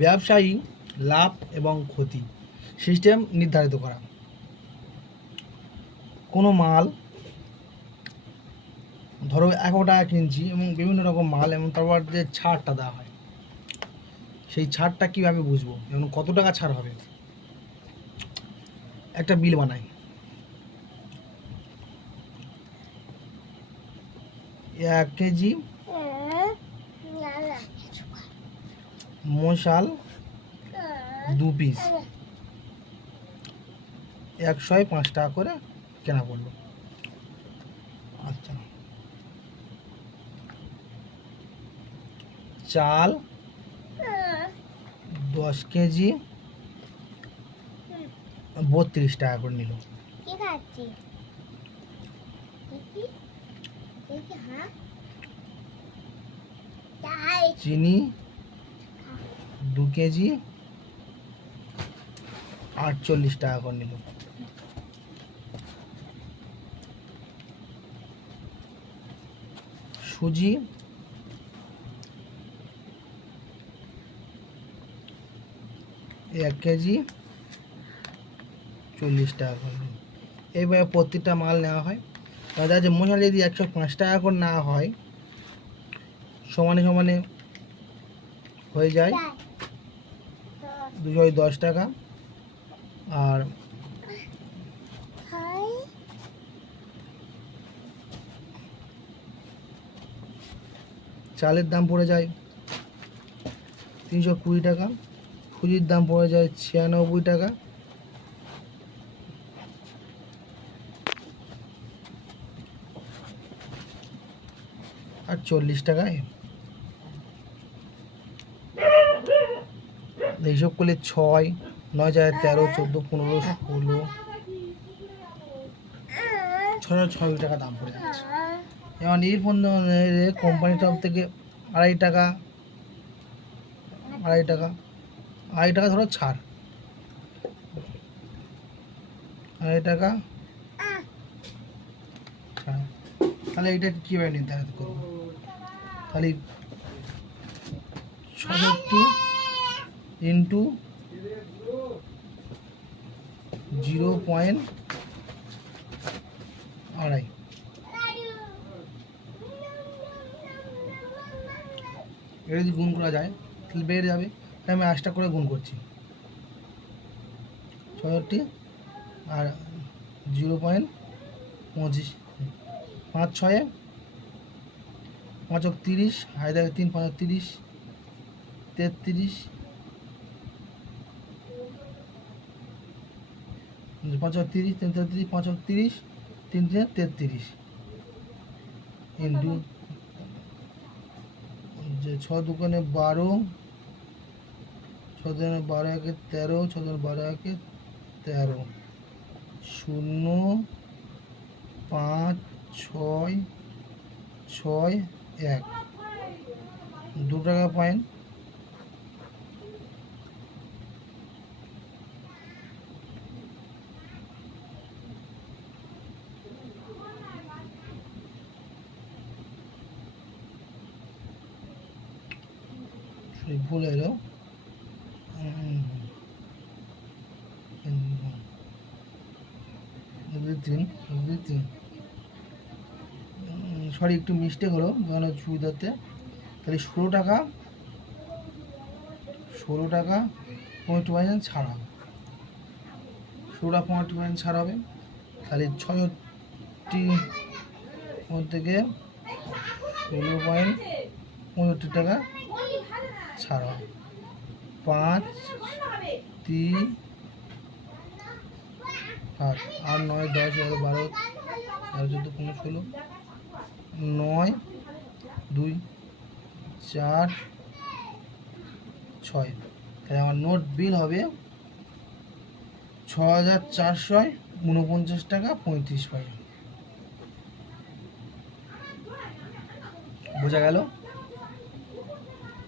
ব্যবসায়ী লাভ এবং ক্ষতি সিস্টেম নির্ধারিত করা। কোনো মাল ধরো 1 টাকা কিনছি এবং বিভিন্ন রকম মাল এবং তারপর যে ছাড়টা দেওয়া হয়, সেই ছাড়টা কীভাবে বুঝবো এবং কত টাকা ছাড় হবে? একটা বিল বানাই। 1 কেজি মশাল 2 পিস 105 টাকা করে কেনা পড়লো। আচ্ছা, চাল 10 কেজি 32 টাকা করে নিল। চিনি 2 কেজি 48 টাকা করে নিল। সুজি 1 কেজি 40 টাকা করে নিল। এইভাবে প্রত্যেকটা মাল নেওয়া হয়। দেখা যাচ্ছে মশলা যদি 105 টাকা করে নেওয়া হয়, সমানে সমানে হয়ে যায় 210 টাকা। আর চালের দাম পড়ে যায় 320 টাকা, সুজির দাম পড়ে যায় 96 টাকা, আর 40 টাকায় এইসব করলে 6, 9, 13, 14, 15, 16, 606 টাকা দাম পড়ে যাচ্ছে। যেমন এই ফোন কোম্পানির তরফ থেকে 2.5 টাকা 2.5 টাকা ধরো ছাড়, 2.5 টাকা ছাড়। তাহলে এটা কীভাবে নির্ধারিত করবো? তাহলে 66 ইন্টু 0.2, এটা যদি গুণ করা যায় তাহলে বেড়ে যাবে। তাই আমি 8টা করে গুণ করছি। 66 আর 0.25, 5 6 5 30, 3 5 30, 33, 5 30, 33, 5 30, 3 33 ইন্টু 6 দুগুণে 12, 6 দুগুণে 12 একে 13, 6 দুগুণে 12 একে 13, 0 5 6 6 1, 2 টাকা পয়েন্ট। ভুল এলো, সরি একটু মিস্টেক হলো সুবিধাতে। তাহলে 16 টাকা 50% ছাড় হবে, 16 টাকা 50% ছাড় হবে। তাহলে 66 থেকে 16.65 টাকা ছাড় হবে। 5 3 7 8 9 10 11 12 13 14 15 16 9 2 4 6। তাহলে আমার নোট বিল হবে 6449 টাকা 35 পয়সা। বোঝা গেল?